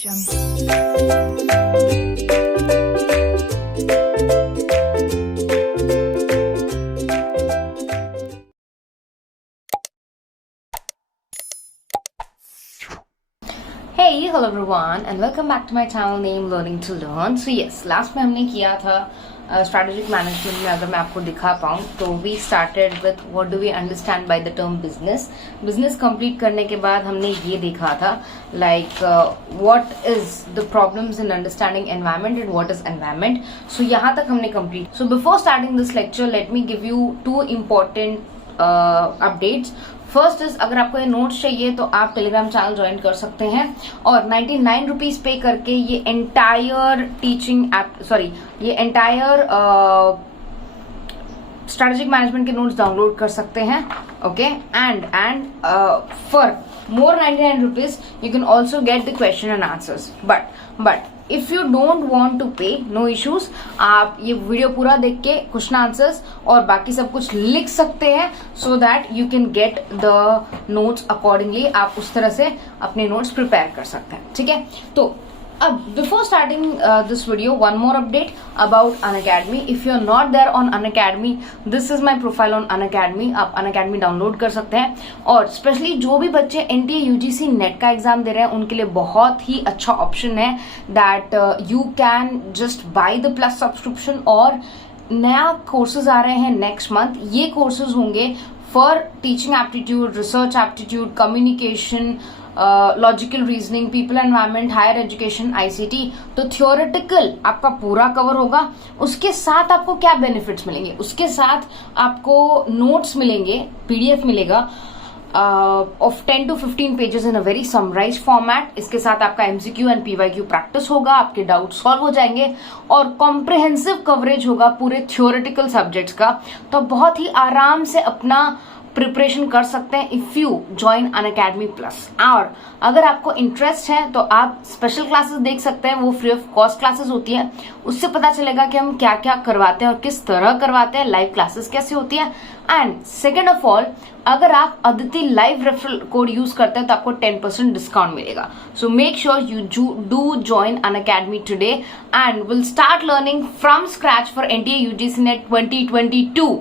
Hey, hello everyone and welcome back to my channel name Learning to Learn. So yes, last में हमने किया था strategic management में, अगर मैं आपको दिखा पाऊँ तो we started with what do we understand by the term business. Business complete करने के बाद हमने ये देखा था like what is the problems in understanding environment and what is environment. So यहाँ तक हमने complete. So before starting this lecture, let me give you two important updates. First is, अगर आपको ये नोट्स चाहिए तो आप टेलीग्राम चैनल ज्वाइन कर सकते हैं और 99 रुपीज पे करके ये एंटायर टीचिंग ये एंटायर स्ट्रेटेजिक मैनेजमेंट के नोट्स डाउनलोड कर सकते हैं. Okay, and for more 99 rupees you can also get the question and answers, but if you don't want to pay, no issues, आप ये वीडियो पूरा देख के क्वेश्चन आंसर्स और बाकी सब कुछ लिख सकते हैं so that you can get the notes accordingly. आप उस तरह से अपने नोट्स प्रिपेयर कर सकते हैं. ठीक है, तो अब before starting this video, one more update about Unacademy. If you are not there on Unacademy, this is my profile on Unacademy. आप अनअकैडमी डाउनलोड कर सकते हैं और स्पेशली जो भी बच्चे एनटीए यूजीसी नेट का एग्जाम दे रहे हैं उनके लिए बहुत ही अच्छा ऑप्शन है that you can just buy the plus subscription. और नया कोर्सेज आ रहे हैं नेक्स्ट मंथ. ये कोर्सेज होंगे for teaching aptitude, research aptitude, communication, logical reasoning, people environment, higher education, ICT. तो थियोरेटिकल आपका पूरा कवर होगा. उसके साथ आपको क्या बेनिफिट्स मिलेंगे? उसके साथ आपको नोट्स मिलेंगे, पीडीएफ मिलेगा of 10 to 15 pages in a very summarise format. इसके साथ आपका एमसीक्यू एंड पीवाईक्यू प्रैक्टिस होगा, आपके डाउट सॉल्व हो जाएंगे और कॉम्प्रिहेंसिव कवरेज होगा पूरे थियोरेटिकल सब्जेक्ट्स का. तो बहुत ही आराम से अपना प्रिपरेशन कर सकते हैं if you join Unacademy plus. और अगर आपको इंटरेस्ट है तो आप स्पेशल क्लासेस देख सकते हैं, वो फ्री ऑफ कॉस्ट क्लासेस होती है. उससे पता चलेगा कि हम क्या क्या करवाते हैं और किस तरह करवाते हैं, लाइव क्लासेस कैसे होती है. एंड सेकेंड ऑफ ऑल, अगर आप Aditi live referral code use करते हैं तो आपको 10% डिस्काउंट मिलेगा. So make sure you do join Unacademy today and will start learning from scratch for NTA UGC net 2022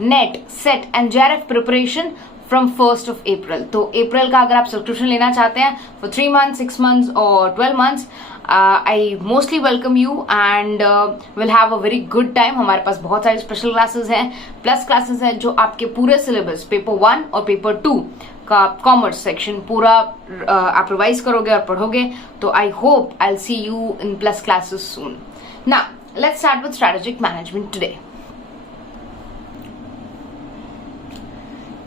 net set and JRF preparation from 1st of April. तो अप्रैल का अगर आप subscription लेना चाहते हैं फॉर 3 months, 6 months और 12 months, I mostly welcome you and will have a very good time. हमारे पास बहुत सारी स्पेशल क्लासेस हैं, प्लस क्लासेस हैं जो आपके पूरे सिलेबस पेपर 1 और पेपर 2 का कॉमर्स सेक्शन पूरा आप रिवाइज करोगे और पढ़ोगे. तो I hope I will see you in plus classes soon. Now let's start with strategic management today.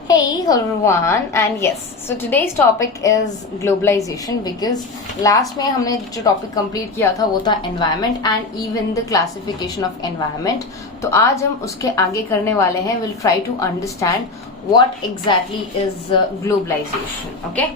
Hey, hello everyone, and yes, so today's topic is globalization because last में हमने जो topic complete किया था वो था environment and even the classification of environment. तो आज हम उसके आगे करने वाले हैं. We'll try to understand what exactly is globalization. Okay?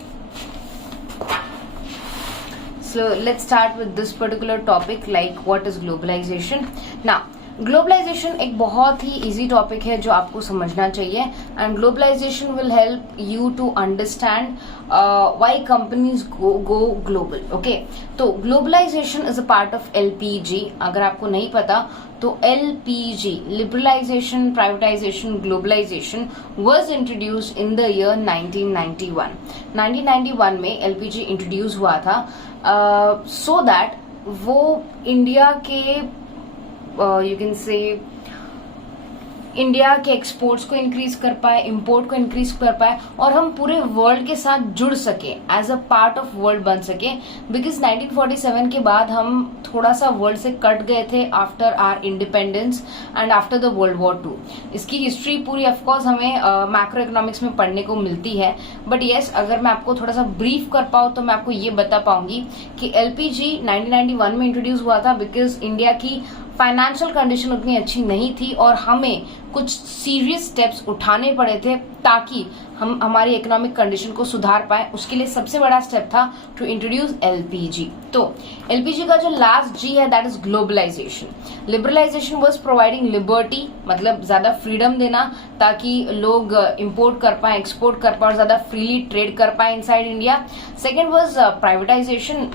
So let's start with this particular topic, like what is globalization. Now, globalisation एक बहुत ही इजी टॉपिक है जो आपको समझना चाहिए. And globalisation will help you to understand why companies go global. Okay, तो globalisation is a part of LPG. अगर आपको नहीं पता तो LPG, liberalisation, privatisation, globalisation, was introduced in the year 1991. 1991 में एलपीजी इंट्रोड्यूस हुआ था सो दैट वो इंडिया के you can say इंडिया के एक्सपोर्ट्स को इंक्रीज कर पाए, इंपोर्ट को इंक्रीज कर पाए और हम पूरे वर्ल्ड के साथ जुड़ सके, as a part of world बन सके. बिकॉज 1947 के बाद हम थोड़ा सा वर्ल्ड से कट गए थे after our independence and after the world war 2. इसकी हिस्ट्री पूरी ऑफकोर्स हमें मैक्रो इकोनॉमिक्स में पढ़ने को मिलती है. बट येस, अगर मैं आपको थोड़ा सा ब्रीफ कर पाऊँ तो मैं आपको ये बता पाऊंगी कि एलपीजी 1991 में इंट्रोड्यूस हुआ था बिकॉज इंडिया की फाइनेंशियल कंडीशन उतनी अच्छी नहीं थी और हमें कुछ सीरियस स्टेप्स उठाने पड़े थे ताकि हम हमारी इकोनॉमिक कंडीशन को सुधार पाए। उसके लिए सबसे बड़ा स्टेप था टू इंट्रोड्यूस एलपीजी। तो एलपीजी का जो लास्ट जी है that is globalisation. Liberalisation was providing liberty, मतलब ज्यादा फ्रीडम देना ताकि लोग इंपोर्ट कर पाए, एक्सपोर्ट कर पाए और ज्यादा फ्रीली ट्रेड कर पाए inside India. Second was privatisation,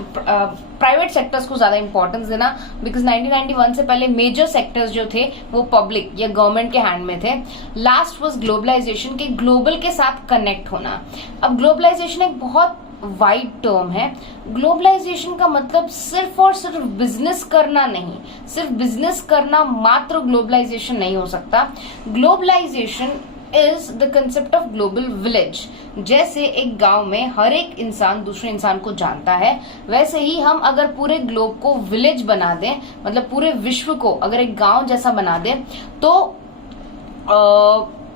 private sectors को ज्यादा इंपॉर्टेंस देना बिकॉज 1991 से पहले मेजर सेक्टर्स जो थे वो पब्लिक या गवर्नमेंट के हैंड में थे। लास्ट वाज ग्लोबलाइजेशन के ग्लोबल के साथ कनेक्ट होना। अब ग्लोबलाइजेशन एक बहुत वाइड टर्म है। ग्लोबलाइजेशन का मतलब सिर्फ और सिर्फ बिजनेस करना नहीं, सिर्फ बिजनेस करना मात्र ग्लोबलाइजेशन नहीं हो सकता। Globalisation is the concept of global village. जैसे एक गांव में हर एक इंसान दूसरे इंसान को जानता है, वैसे ही हम अगर पूरे ग्लोब को विलेज बना दें, मतलब पूरे विश्व को अगर एक गांव जैसा बना दें, तो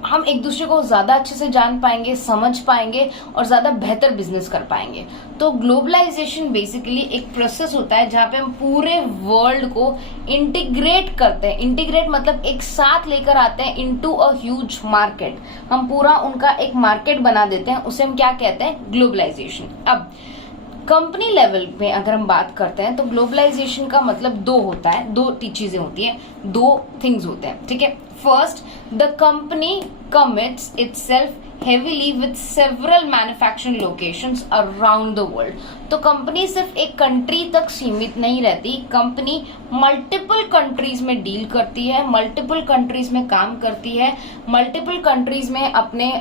हम एक दूसरे को ज्यादा अच्छे से जान पाएंगे, समझ पाएंगे और ज्यादा बेहतर बिजनेस कर पाएंगे। तो ग्लोबलाइजेशन बेसिकली एक प्रोसेस होता है जहां पे हम पूरे वर्ल्ड को इंटीग्रेट करते हैं। इंटीग्रेट मतलब एक साथ लेकर आते हैं इनटू अ ह्यूज मार्केट। हम पूरा उनका एक मार्केट बना देते हैं, उसे हम क्या कहते हैं? ग्लोबलाइजेशन। अब कंपनी लेवल में अगर हम बात करते हैं तो ग्लोबलाइजेशन का मतलब दो होता है, दो चीजें होती हैं, दो थिंग्स होते हैं, ठीक है। First, the company commits itself heavily with several manufacturing locations around the world. तो कंपनी सिर्फ एक कंट्री तक सीमित नहीं रहती, कंपनी मल्टीपल कंट्रीज में डील करती है, मल्टीपल कंट्रीज में काम करती है, मल्टीपल कंट्रीज में अपने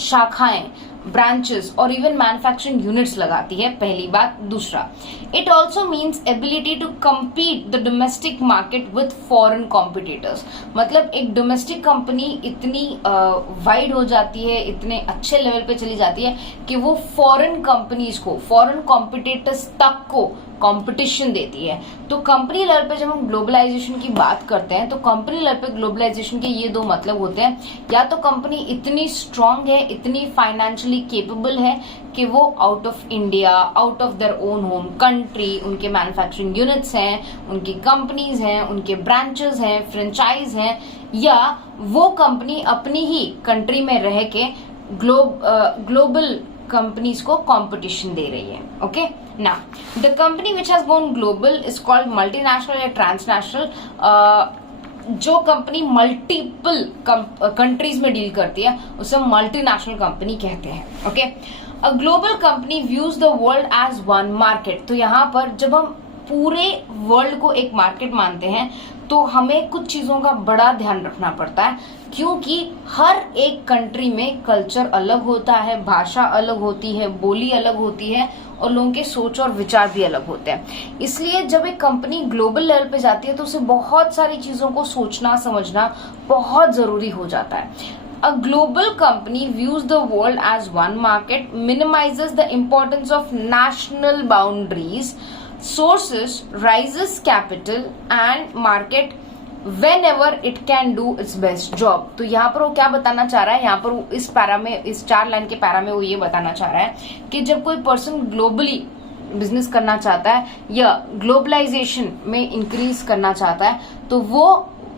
शाखाएं, ब्रांचेस और इवन मैन्युफैक्चरिंग यूनिट्स लगाती है, पहली बात। दूसरा, it also means ability to compete the domestic market with foreign competitors. मतलब एक डोमेस्टिक कंपनी इतनी वाइड हो जाती है, इतने अच्छे लेवल पे चली जाती है कि वो फॉरेन कंपनीज को, फॉरेन कॉम्पिटिटर्स तक को कंपटीशन देती है। तो कंपनी लेवल पे जब हम ग्लोबलाइजेशन की बात करते हैं तो कंपनी लेवल पे ग्लोबलाइजेशन के ये दो मतलब होते हैं, या तो कंपनी इतनी स्ट्रांग है, इतनी फाइनेंशियली केपेबल है कि वो out of India, out of their own home country, उनके मैन्युफैक्चरिंग यूनिट्स हैं, उनकी कंपनीज हैं, उनके ब्रांचेस हैं, फ्रेंचाइज हैं, या वो कंपनी अपनी ही कंट्री में रह के ग्लोबल कंपनीज को कंपटीशन दे रही है। Okay, now the company which has gone global is called multinational या ट्रांसनेशनल। जो कंपनी मल्टीपल कंट्रीज में डील करती है उसे मल्टीनेशनल कंपनी कहते हैं। Okay, a global company views the world as one market. तो यहाँ पर जब हम पूरे वर्ल्ड को एक मार्केट मानते हैं तो हमें कुछ चीजों का बड़ा ध्यान रखना पड़ता है, क्योंकि हर एक कंट्री में कल्चर अलग होता है, भाषा अलग होती है, बोली अलग होती है और लोगों के सोच और विचार भी अलग होते हैं। इसलिए जब एक कंपनी ग्लोबल लेवल पे जाती है तो उसे बहुत सारी चीजों को सोचना समझना बहुत जरूरी हो जाता है। A global company views the world as one market, minimizes the importance of national boundaries, sources, raises capital and market whenever it can do its best job। तो यहाँ पर वो क्या बताना चाह रहा है, यहाँ पर वो इस पैरा में, इस 4 लाइन के पैरा में वो ये बताना चाह रहा है कि जब कोई पर्सन ग्लोबली बिजनेस करना चाहता है या ग्लोबलाइजेशन में इंक्रीज करना चाहता है तो वो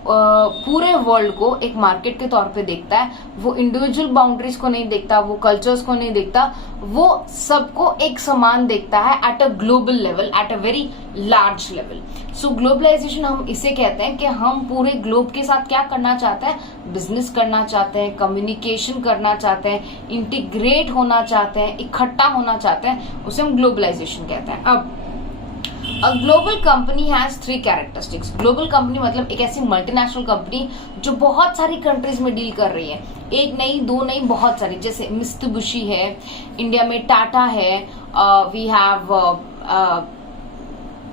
पूरे वर्ल्ड को एक मार्केट के तौर पे देखता है। वो इंडिविजुअल बाउंड्रीज को नहीं देखता, वो कल्चर्स को नहीं देखता, वो सबको एक समान देखता है at a global level, at a very large level. So globalisation हम इसे कहते हैं कि हम पूरे ग्लोब के साथ क्या करना चाहते हैं? बिजनेस करना चाहते हैं, कम्युनिकेशन करना चाहते हैं, इंटीग्रेट होना चाहते हैं, इकट्ठा होना चाहते हैं, उसे हम ग्लोबलाइजेशन कहते हैं। अब A global company has 3 characteristics। Global company मतलब एक ऐसी मल्टीनेशनल कंपनी जो बहुत सारी कंट्रीज में डील कर रही है, एक नहीं, दो नहीं, बहुत सारी। जैसे मित्सुबिशी है, इंडिया में टाटा है, we have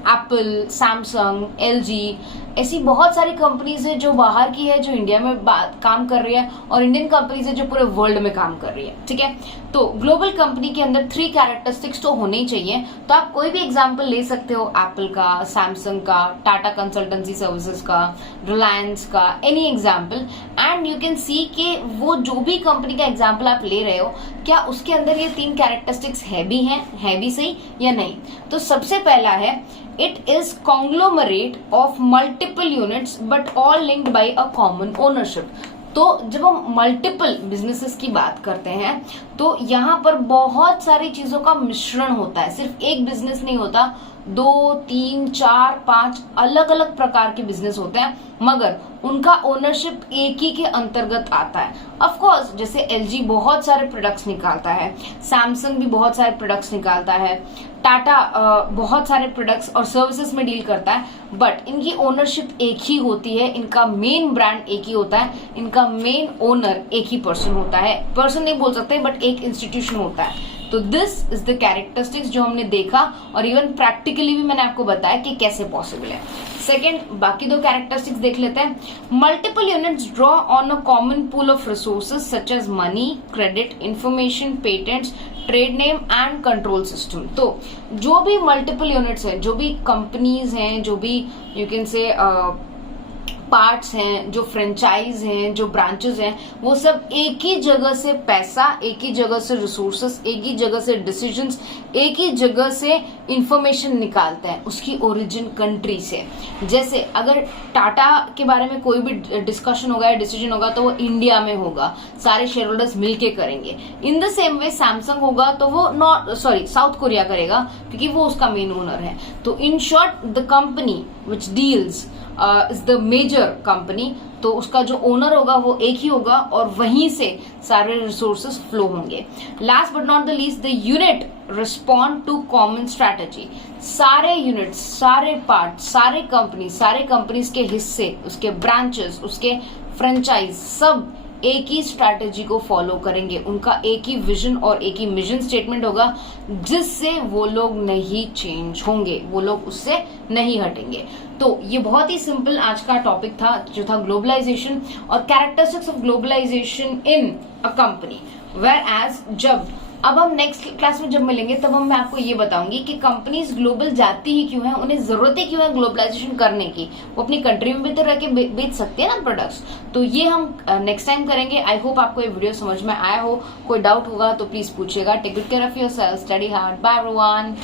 Apple, Samsung, LG, ऐसी बहुत सारी कंपनीज है जो बाहर की है, जो इंडिया में काम कर रही है, और इंडियन कंपनीज है जो पूरे वर्ल्ड में काम कर रही है, ठीक है। तो ग्लोबल कंपनी के अंदर 3 कैरेक्टरिस्टिक्स तो होने ही चाहिए। तो आप कोई भी एग्जांपल ले सकते हो, एप्पल का, सैमसंग का, टाटा कंसल्टेंसी सर्विसेज का, रिलायंस का, any example, and you can see कि वो जो भी कंपनी का एग्जांपल आप ले रहे हो क्या उसके अंदर ये 3 कैरेक्टरिस्टिक्स है भी सही या नहीं। तो सबसे पहला है, it is conglomerate of multiple units but all linked by a common ownership। तो जब हम मल्टीपल बिजनेसेस की बात करते हैं तो यहाँ पर बहुत सारी चीजों का मिश्रण होता है, सिर्फ एक बिजनेस नहीं होता, 2, 3, 4, 5 अलग अलग प्रकार के बिजनेस होते हैं, मगर उनका ओनरशिप एक ही के अंतर्गत आता है। ऑफ कोर्स जैसे LG बहुत सारे प्रोडक्ट्स निकालता है, सैमसंग भी बहुत सारे प्रोडक्ट्स निकालता है, टाटा बहुत सारे प्रोडक्ट्स और सर्विसेज में डील करता है, बट इनकी ओनरशिप एक ही होती है, इनका मेन ब्रांड एक ही होता है, इनका मेन ओनर एक ही पर्सन होता है, पर्सन नहीं बोल सकते बट एक इंस्टीट्यूशन होता है। तो दिस इज द कैरेक्टरिस्टिक्स जो हमने देखा और इवन प्रैक्टिकली भी मैंने आपको बताया कि कैसे पॉसिबल है। सेकेंड, बाकी 2 कैरेक्टरिस्टिक्स देख लेते हैं। Multiple units draw on a common pool of resources such as money, credit, information, patents, trade name and control system. तो जो भी मल्टीपल यूनिट्स हैं, जो भी कंपनीज हैं, जो भी यू कैन से पार्ट्स हैं, जो फ्रेंचाइज हैं, जो ब्रांचेस हैं, वो सब एक ही जगह से पैसा, एक ही जगह से रिसोर्सेस, एक ही जगह से डिसीजंस, एक ही जगह से इंफॉर्मेशन निकालते हैं उसकी ओरिजिन कंट्री से। जैसे अगर टाटा के बारे में कोई भी डिस्कशन होगा या डिसीजन होगा तो वो इंडिया में होगा, सारे शेयर होल्डर्स मिलके करेंगे। In the same way Samsung होगा तो वो साउथ कोरिया करेगा क्योंकि वो उसका मेन ओनर है। तो in short the company which deals is the major company, तो उसका जो ओनर होगा वो एक ही होगा और वहीं से सारे रिसोर्सेस फ्लो होंगे। Last but not the least, the unit respond to common strategy. सारे यूनिट्स, सारे पार्ट, सारे कंपनीज के हिस्से, उसके ब्रांचेस, उसके फ्रेंचाइज सब एक ही स्ट्रैटेजी को फॉलो करेंगे, उनका एक ही विजन और एक ही मिशन स्टेटमेंट होगा जिससे वो लोग नहीं चेंज होंगे, वो लोग उससे नहीं हटेंगे। तो ये बहुत ही सिंपल आज का टॉपिक था जो था ग्लोबलाइजेशन और characteristics of globalisation in a company. Whereas अब हम नेक्स्ट क्लास में जब मिलेंगे तब मैं आपको ये बताऊंगी कि कंपनीज ग्लोबल जाती ही क्यों है, उन्हें जरूरत ही क्यों है ग्लोबलाइजेशन करने की। वो अपनी कंट्री में भी तो रह के बेच सकते हैं ना प्रोडक्ट्स। तो ये हम नेक्स्ट टाइम करेंगे। आई होप आपको ये वीडियो समझ में आया हो। कोई डाउट होगा तो प्लीज पूछिएगा। Take good care of yourself, study hard, bye everyone.